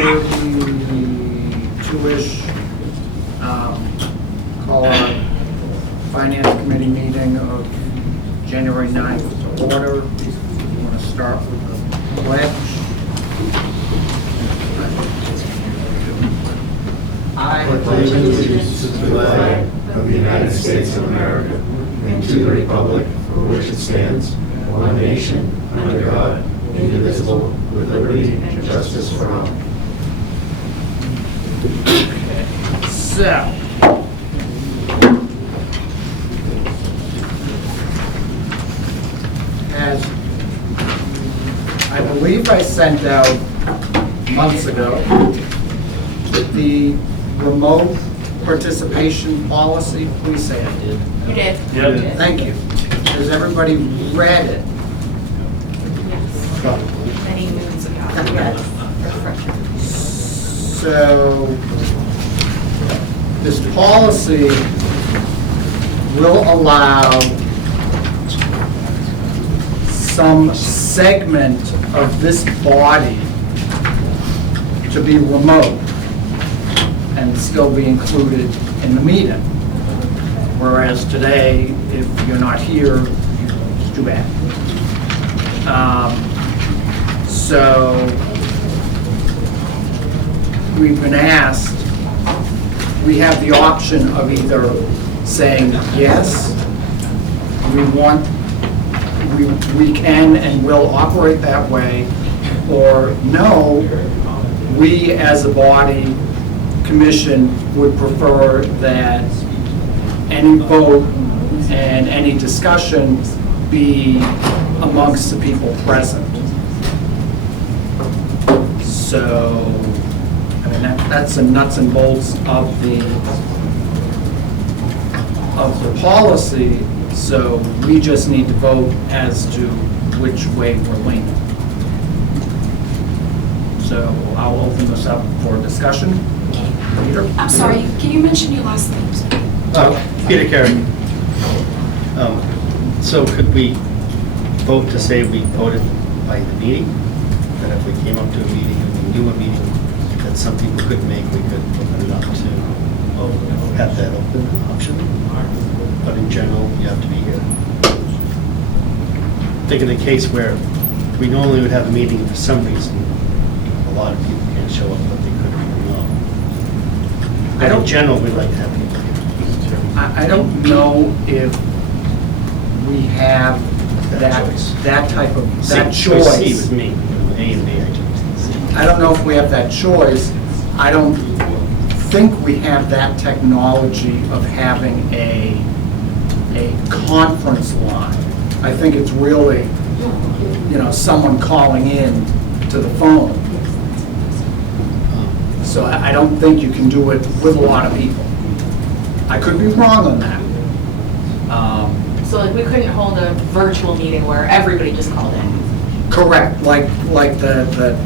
9:32-ish, call our Finance Committee meeting of January 9th to order. We want to start with the pledge. I pledge allegiance to the flag of the United States of America and to the republic for which it stands, one nation, under God, indivisible, with liberty and justice for all. Okay. So, as I believe I sent out months ago, the remote participation policy, please say I did. You did. Yep. Thank you. Has everybody read it? Many moons ago. So, this policy will allow some segment of this body to be remote and still be included in the meeting. Whereas today, if you're not here, it's too bad. So we've been asked, we have the option of either saying, yes, we can and will operate that way, or no, we as a body commission would prefer that any vote and any discussion be amongst the people present. So, I mean, that's the nuts and bolts of the policy, so we just need to vote as to which way we're leaning. So I'll open this up for discussion. Peter? I'm sorry, can you mention your last name? Peter Carey. So could we vote to say we voted by the meeting? That if we came up to a meeting and we knew a meeting that some people couldn't make, we could open it up to have that open option? But in general, you have to be here. Think of the case where we normally would have a meeting for some reason. A lot of people can't show up, but they could be remote. But in general, we'd like to have people here. I don't know if we have that type of, that C choice. with me, A and B, I just C. I don't know if we have that choice. I don't think we have that technology of having a conference line. I think it's really, someone calling in to the phone. So I don't think you can do it with a lot of people. I could be wrong on that. So like we couldn't hold a virtual meeting where everybody just called in. Correct, like the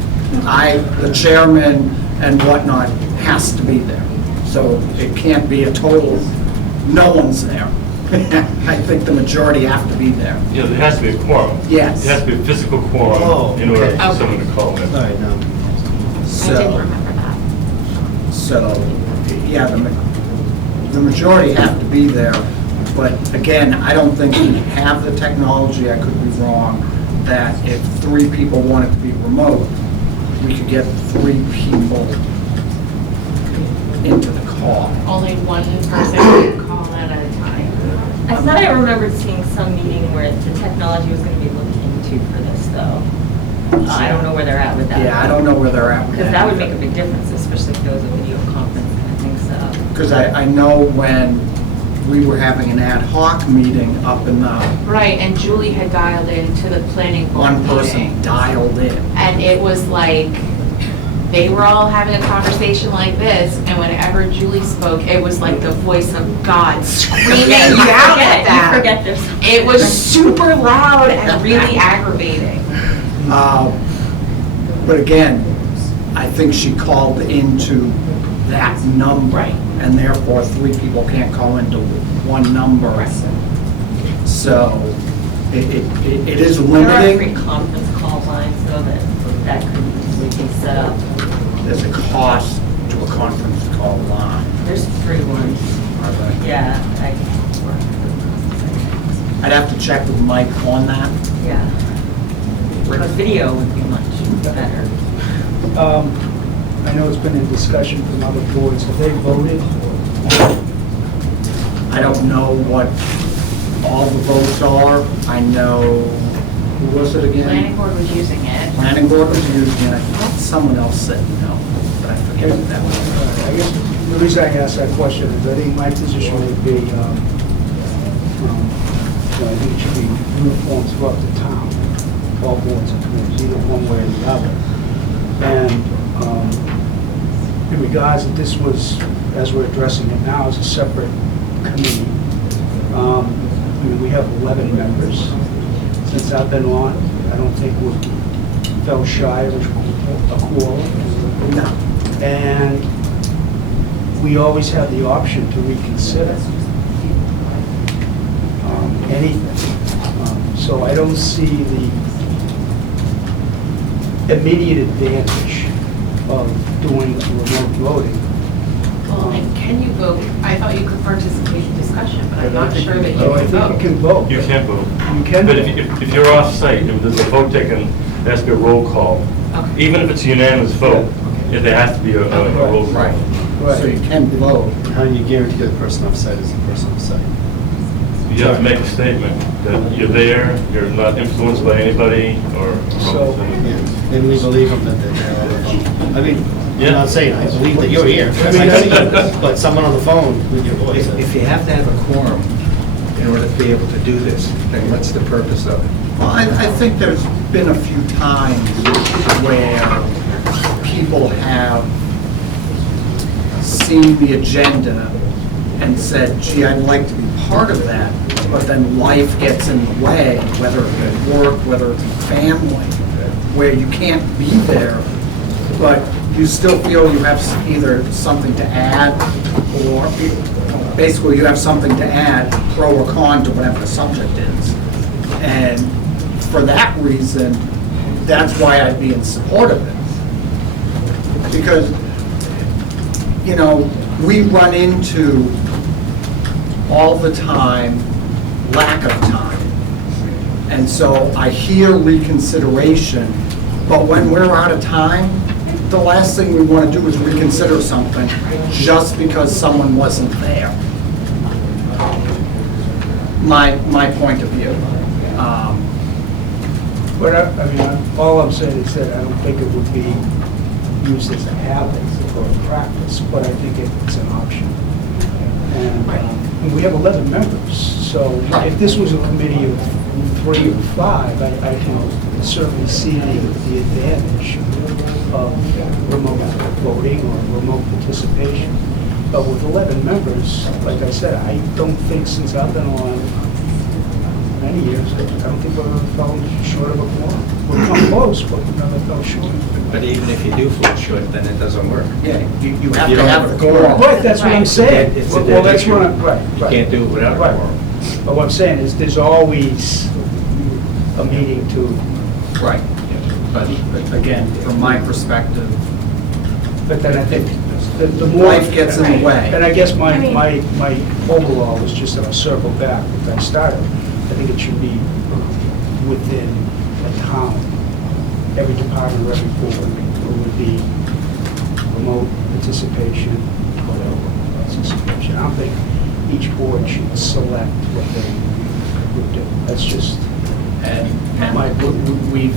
chairman and whatnot has to be there. So it can't be a total, no one's there. I think the majority have to be there. Yeah, there has to be a quorum. Yes. There has to be a physical quorum in order for someone to call in. All right, now, I didn't So, remember that. yeah, the majority have to be there. But again, I don't think we have the technology, I could be wrong, that if 3 people wanted to be remote, we could get 3 people into the call. Only one person could call in at a time. I thought I remembered seeing some meeting where the technology was going to be looked into for this, though. I don't know where they're at with that. Yeah, I don't know where they're at with that. Because that would make a big difference, especially if there was a video conference kind of thing set up. Because I know when we were having an ad hoc meeting up in the, Right, and Julie had dialed into the planning board one person meeting. dialed in. And it was like, they were all having a conversation like this, and whenever Julie spoke, it was like the voice of God screaming out at You them. forget there's something. It was super loud and really aggravating. But again, I think she called into that number. Right. And therefore, 3 people can't call into one number. So it is There are free limiting. conference call lines, though, that could easily be set up. There's a cost to a conference call line? There's free ones. Are they? Yeah, I'd have to check with Mike on that. yeah. But video would be much better. I know it's been in discussion from other boards. Have they voted? I don't know what all the votes are. I know, who was it again? Planning board was using it. Planning board was using it. I thought someone else said no, but I forget what that was. I guess the reason I asked that question is I think my position would be, I think it should be uniform throughout the town, all boards and committees, either one way or the other. And in regards that this was, as we're addressing it now, as a separate committee, I mean, we have 11 members. Since I've been on, I don't think we fell shy of a quorum. No. And we always have the option to reconsider anything. So I don't see the immediate advantage of doing remote voting. Well, and can you vote? I thought you could participate in discussion, but I'm not sure that you Oh, I can think you vote. can vote. You can't vote. You can But vote. if you're off-site, if there's a vote taken, there has to be a roll call. Okay. Even if it's a unanimous vote, there has to be a roll call. Right. Right. So you can vote. How do you guarantee the person off-site is the person off-site? You have to make a statement that you're there, you're not influenced by anybody, or... So- Yeah, and we believe them that they're there on the phone. I mean, I'm Yeah. not saying I believe that you're here, I mean, I see you, but someone on the phone with your voice. If you have to have a quorum in order to be able to do this, then what's the purpose of it? Well, I think there's been a few times where people have seen the agenda and said, gee, I'd like to be part of that, but then life gets in the way, whether it be work, whether it be family, where you can't be there, but you still feel you have either something to add, or basically you have something to add, pro or con to whatever the subject is. And for that reason, that's why I'd be in support of it. Because, you know, we run into all the time lack of time. And so I hear reconsideration, but when we're out of time, the last thing we want to do is reconsider something just because someone wasn't there. My point of view. But I mean, all I'm saying is that I don't think it would be used as a habit or a practice, but I think it's an option. And we have 11 members, so if this was a committee of 3 or 5, I can certainly see the advantage of remote voting or remote participation. But with 11 members, like I said, I don't think since I've been on many years, I don't think we've ever fallen short of a quorum. We've come close, but we've never fell short. But even if you do fall short, then it doesn't work. Yeah, you have You to don't have have a a quorum. quorum. Right, that's what I'm It's a dead- saying. it's a Well, dead that's issue. what I'm, right. You can't do it without a Right. quorum. But what I'm saying is, there's always a meeting to, Right. But again, from my perspective, but then I think the more. life gets in the way. And I guess my I mean- my overall was just to circle back, if I started, I think it should be within a town, every department or every board, it would be remote participation, whatever, participation. I don't think each board should select what they would do. That's just and my, we've,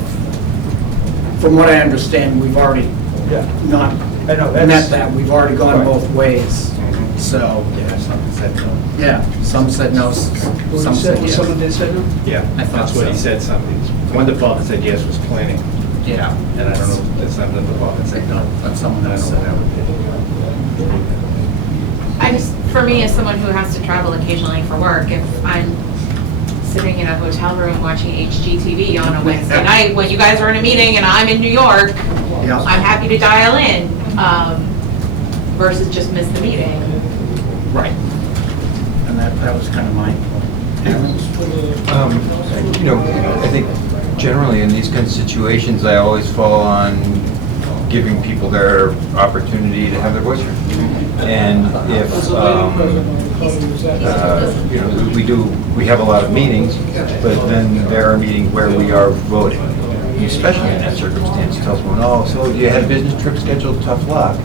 from what I understand, we've already yeah. not I know, met that's, that, we've already gone Right. both ways. So, Yeah, someone said no. yeah, some said no, who some said, said yes. someone did say no? Yeah, I thought that's what he so. said, something. One department said yes was planning, Yeah, and I don't know, there's another department said no. but someone I else don't know said what that would be. I just, for me, as someone who has to travel occasionally for work, if I'm sitting in a hotel room watching HGTV on a Wednesday night, when you guys are in a meeting and I'm in New York, Yeah. I'm happy to dial in, versus just miss the meeting. Right. And that was kind of my, You know, I think generally in these kinds of situations, I always fall on giving people their opportunity to have their voice heard. And if, you know, we have a lot of meetings, but then there are meetings where we are voting. Especially in that circumstance, tell someone, oh, so you had a business trip scheduled, tough luck,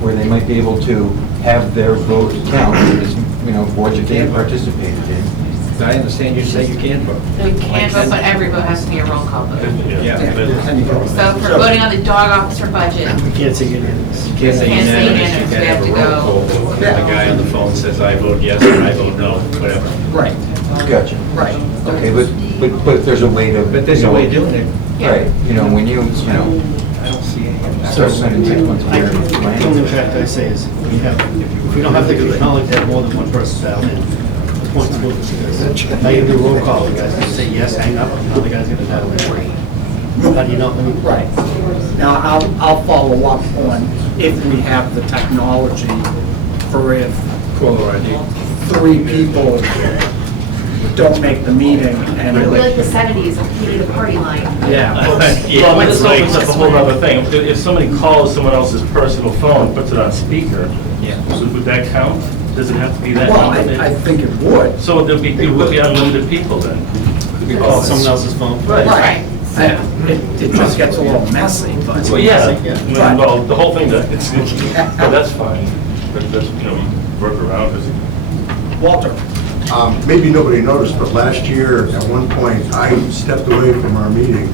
where they might be able to have their vote count, as, you know, boards that they have participated in. I understand you say you can't vote. You can vote, but every vote has to be a roll call vote. So for So- voting on the dog officer budget, We can't say unanimous. You can't say Can't say unanimous, unanimous, you we can't have have a to roll go. call. The guy on the phone says, I vote yes, or I vote no, whatever. Right, Gotcha. right. Okay, but there's a way to. But there's a way of doing it. Right, you know, when you know, I don't see any. start spending 6 months I- here. The only fact I say is, we don't have to acknowledge that more than one person dialed in. The point's moving. Now you do roll call, the guy's gonna say yes, hang up, and the other guy's gonna dial in. How do you know? I mean, Right. Now, I'll follow up on if we have the technology for if Caller ID. 3 people don't make the meeting and it'll be like like, the 70s, we need a party line. yeah. Well, this opens up a whole other thing. If somebody calls someone else's personal phone, puts it on speaker, Yeah. would that count? Does it have to be that Well, number? I think it would. So it would be unlimited people then? we call someone else's phone. Right. It just gets a little messy, but. Well, yeah, Right. well, the whole thing, but that's fine. But that's, you know, work around it. Walter, Maybe nobody noticed, but last year, at one point, I stepped away from our meeting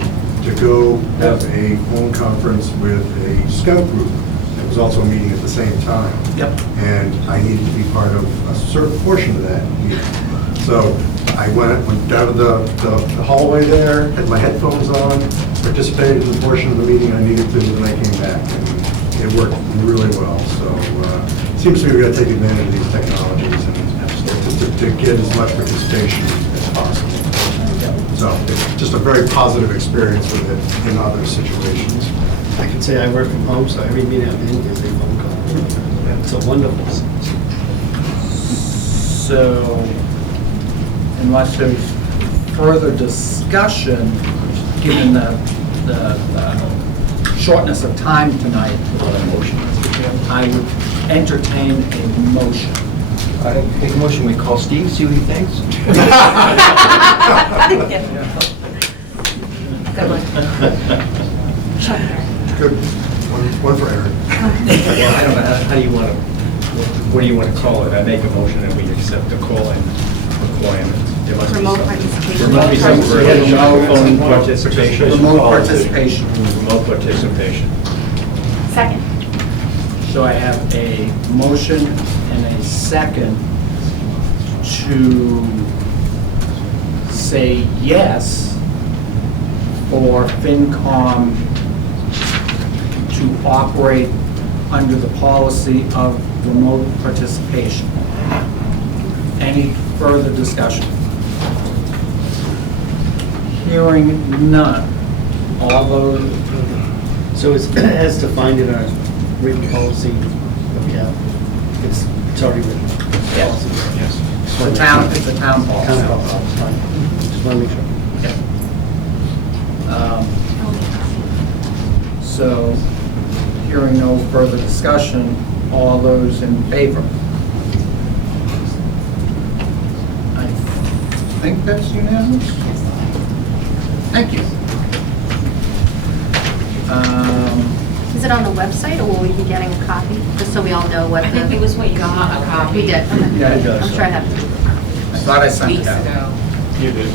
to go have a phone conference with a scout group that was also meeting at the same time. Yep. And I needed to be part of a certain portion of that meeting. So I went down to the hallway there, had my headphones on, participated in the portion of the meeting I needed to, and I came back. And it worked really well. So it seems to me we're going to take advantage of these technologies and to get as much participation as possible. So it's just a very positive experience with it in other situations. I can say I work from home, so every meeting I'm in is a phone call. It's a wonderful. so unless there's further discussion, given the shortness of time tonight, I would entertain a motion. I make a motion, we call Steve, see what he thinks. Good one. Good. One for Aaron. Well, I don't know, how do you want to, what do you want to call it? I make a motion that we accept the call-in requirement. There must be Remote some- participation. There must be some version of phone participation. Remote participation. Remote participation. Second. So I have a motion and a second to say yes for FinCom to operate under the policy of remote participation. Any further discussion? Hearing none. All those, So it's as defined in our written policy of CAP. It's already written. Yes. Yes. the town, it's a town Town policy. policy, fine. Just want to make sure. So, hearing no further discussion, all those in favor? I think that's unanimous. Thank you. Is it on the website, or will we be getting a copy, just so we all know what I the... think it was what you got, a copy. We did, okay. Yeah, I'm sure I have it. I thought I sent Weeks it out. ago. You did.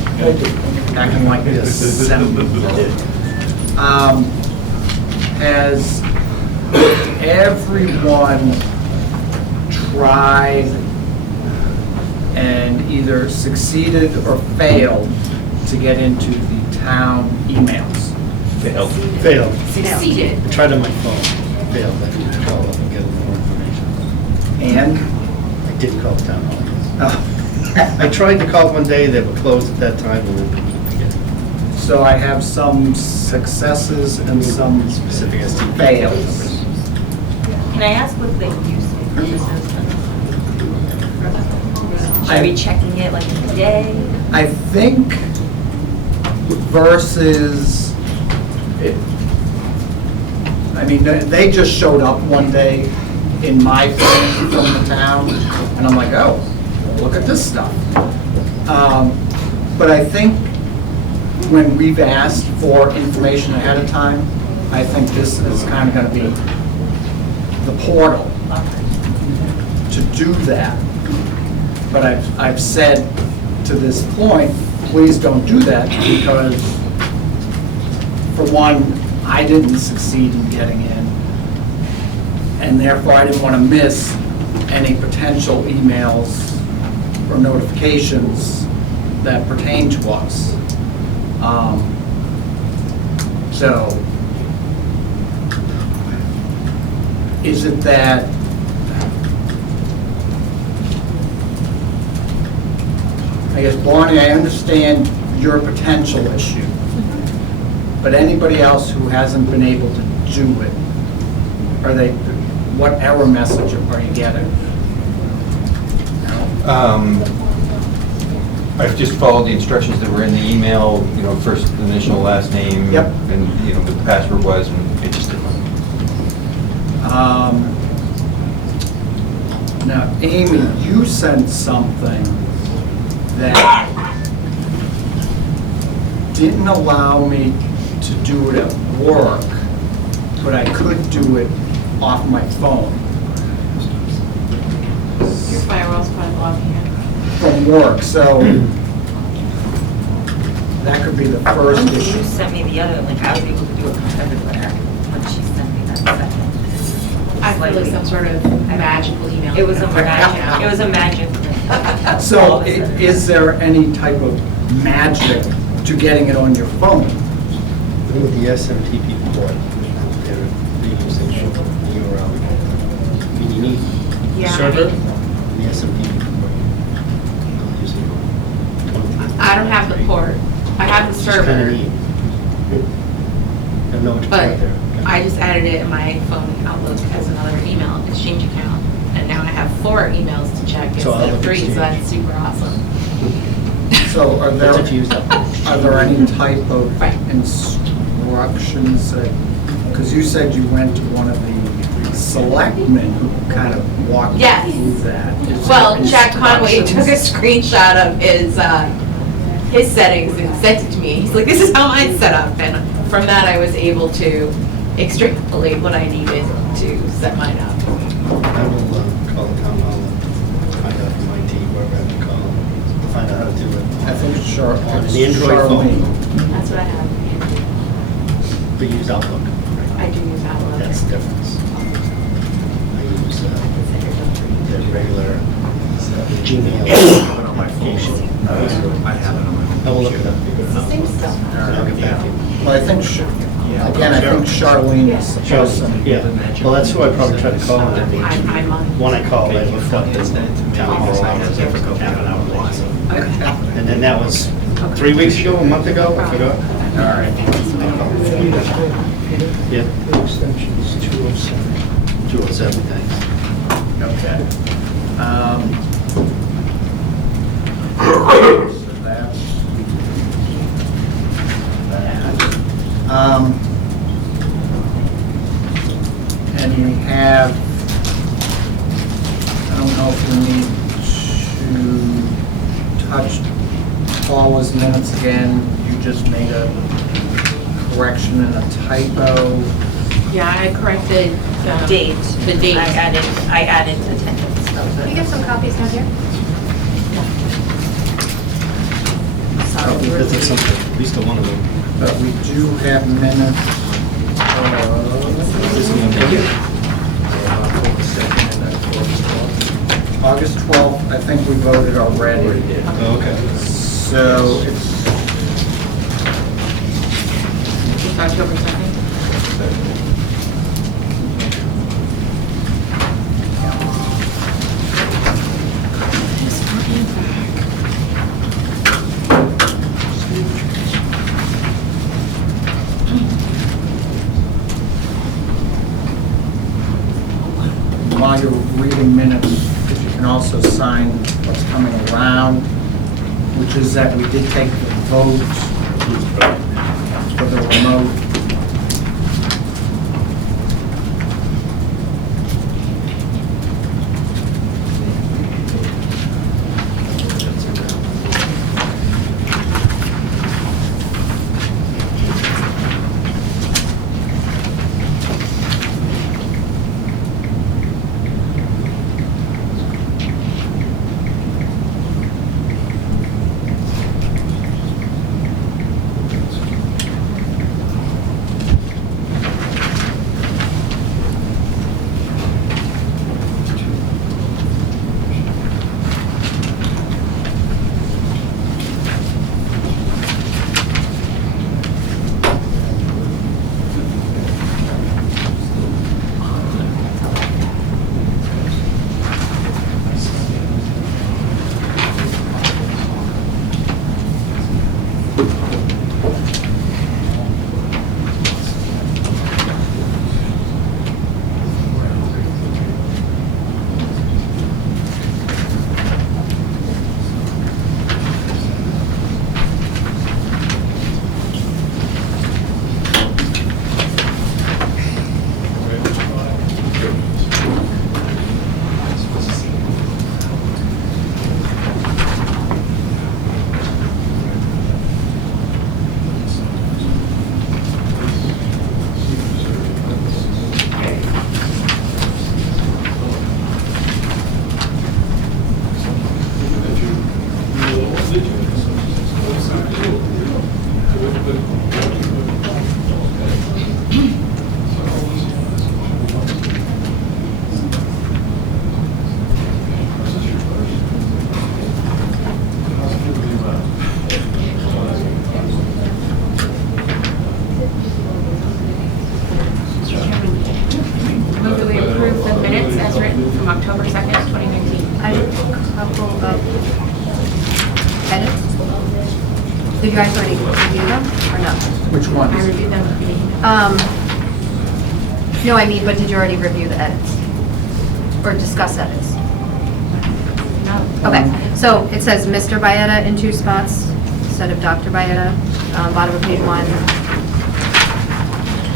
Back in like December. Has everyone tried and either succeeded or failed to get into the town emails? Failed. Failed. Succeeded. I tried on my phone. Failed. I didn't call up and get more information. And? I did call the town hall. Oh. I tried to call one day, they were closed at that time, and then again. So I have some successes and some Specific STP. fails. Can I ask what the use purposes are? Should I be checking it like a day? I think versus, I mean, they just showed up one day in my phone from the town, and I'm like, oh, look at this stuff. But I think when we've asked for information ahead of time, I think this is kind of going to be the portal to do that. But I've said to this point, please don't do that, because for one, I didn't succeed in getting in, and therefore I didn't want to miss any potential emails or notifications that pertain to us. So, is it that I guess, Bonnie, I understand your potential issue, but anybody else who hasn't been able to do it, what error message are you getting? I've just followed the instructions that were in the email, first initial, last name. Yep. And, what the password was, and it just didn't. Now, Amy, you sent something that didn't allow me to do it at work, but I could do it off my phone. Your firewall's probably blocking it. From work, so that could be the first You issue. sent me the other link, I was able to do it from everywhere when she sent me that second. I feel like some sort of magical email. It was a magic link. So is there any type of magic to getting it on your phone? With the SMTP port, they're reusing the URL. I mean, you need Yeah, server, and the SMTP port. They'll use it. I don't have the port. I have the It's just kinda server, neat. I don't know what to put but there. I just added it in my phone Outlook as another email exchange account. And now I have 4 emails to check So instead of Outlook 3, so Exchange. that's super awesome. So are That's if you use that. there any type of Right. instructions that, because you said you went to one of the selectmen who kind of walked you Yes. through that. Is there Well, Jack Conway took a instructions? screenshot of his settings and sent it to me. He's like, this is how mine's set up. And from that, I was able to extrapolate what I needed to set mine up. I will call the town hall and find out from IT, wherever I have to call, to find out how to do it. I think it's Char- On an Android Charlene. phone, That's what I have. we use Outlook. I do use Outlook. That's the difference. I use the regular Gmail application. I have it on my I will look it up. It's the same stuff. I'll get back to you. Well, I think, again, I think Charlene is the person. Yeah, well, that's who I probably tried to call, and I'm on. when I called, I looked up the town hall hours, half an hour late. And then that was 3 weeks ago, a month ago, I forgot. All right. Yeah, Extensions 207. 207, thanks. Okay. So that's that. And we have, I don't know if we need to touch Paula's minutes again. You just made a correction and a typo. Yeah, I corrected Date. the date. I added attendance. That was Can it. you get some copies down here? I think that's like something, at least one of them. But we do have minutes. This one, thank you. August 12th, I think we voted already. Oh, okay. So it's, It's October 2nd. while you're reading minutes, if you can also sign what's coming around, which is that we did take the vote for the remote from October 2nd, 2019. I have a couple of edits. Did you guys already review them or no? Which ones? I reviewed them with me. No, I mean, but did you already review the edits? Or discuss edits? No. Okay, so it says Mr. Byetta in 2 spots instead of Dr. Byetta, bottom of page 1.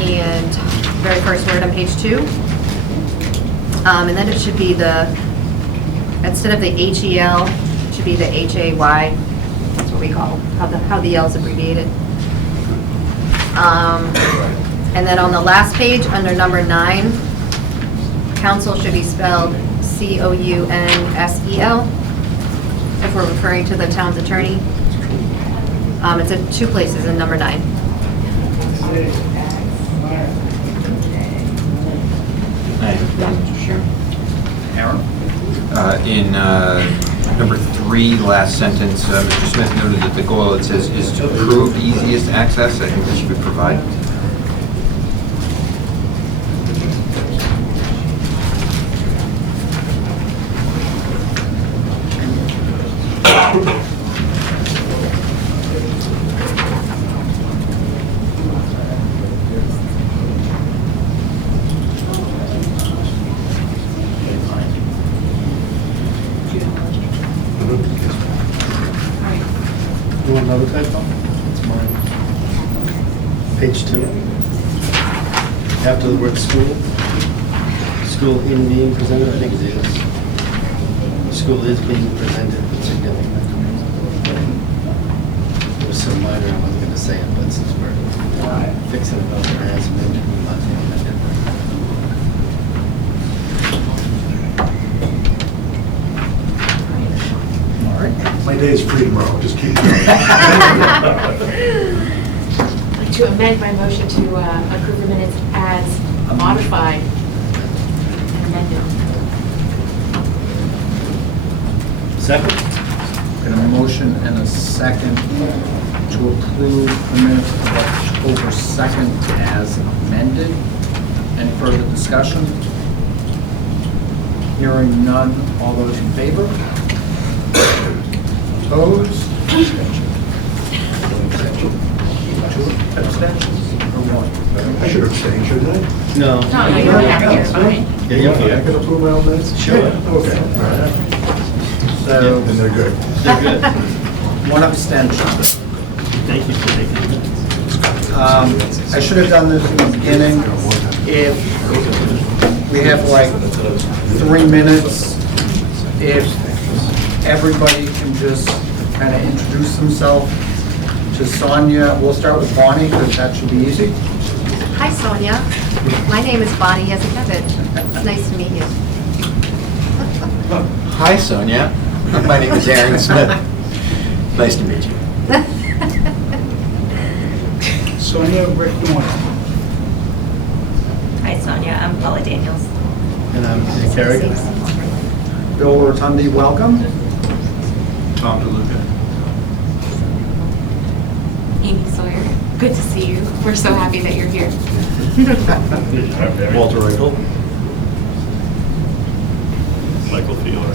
And very first word on page 2. And then it should be instead of the HEL, it should be the HAY. That's what we call, how the L's abbreviated. And then on the last page, under number 9, counsel should be spelled COUNSEL, if we're referring to the town's attorney. It's in 2 places in number 9. Mr. Chairman. Aaron? In number 3, last sentence, Mr. Smith noted that the goal, it says, is to improve easiest access. I think that should be provided. You want another typo? It's mine. Page 2. After the word school, school in being presented, I think it is. School is being presented with significant. It was so minor, I wasn't gonna say it, but since we're fixing it up, it has been, we might as well amend it. All right. My day is free tomorrow, just keep going. I'd like to amend my motion to approve the minutes as modified and amended. Second? Got a motion and a second to approve the minutes of October 2nd as amended. Any further discussion? Hearing none, all those in favor? Opposed? Two abstentions or one? I should abstain, shouldn't I? No. No, you don't have to, you're fine. Yeah, you're I fine. can approve my own minutes? Sure. Okay, all right. So, Then they're good. They're good. one abstention. Thank you for taking the minutes. I should have done this in the beginning. If we have like 3 minutes, if everybody can just kind of introduce themselves to Sonia. We'll start with Bonnie, because that should be easy. Hi, Sonia. My name is Bonnie Yesikevich. It's nice to meet you. Hi, Sonia. My name is Aaron Smith. Nice to meet you. Sonia Rick Norton. Hi, Sonia. I'm Paula Daniels. And I'm Nick Carey. Bill Rotundi, welcome. Tom DeLuca. Amy Sawyer, good to see you. We're so happy that you're here. Walter Reichel. Michael Fielder.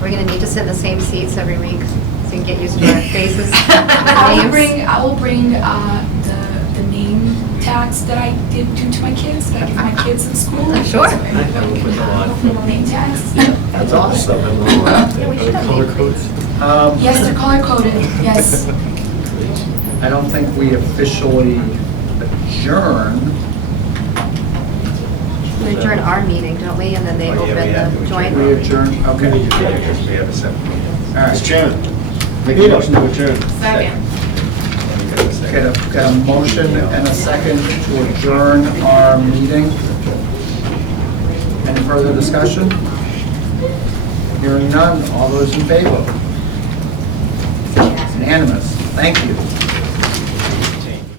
We're gonna need to sit in the same seats every week, so you can get used to our faces. I will names. bring the name tags that I did do to my kids, that I give my kids in school. Sure. Name tags. That's awesome. Yeah, we should have Color names. codes. Yes, they're color coded, yes. I don't think we officially adjourn. We adjourn our meeting, don't we? And then they open the joint. We adjourn, okay. We have a separate. All right. Mr. Chairman, make a motion to adjourn. Second. Got a motion and a second to adjourn our meeting. Any further discussion? Hearing none, all those in favor? Unanimous. Thank you.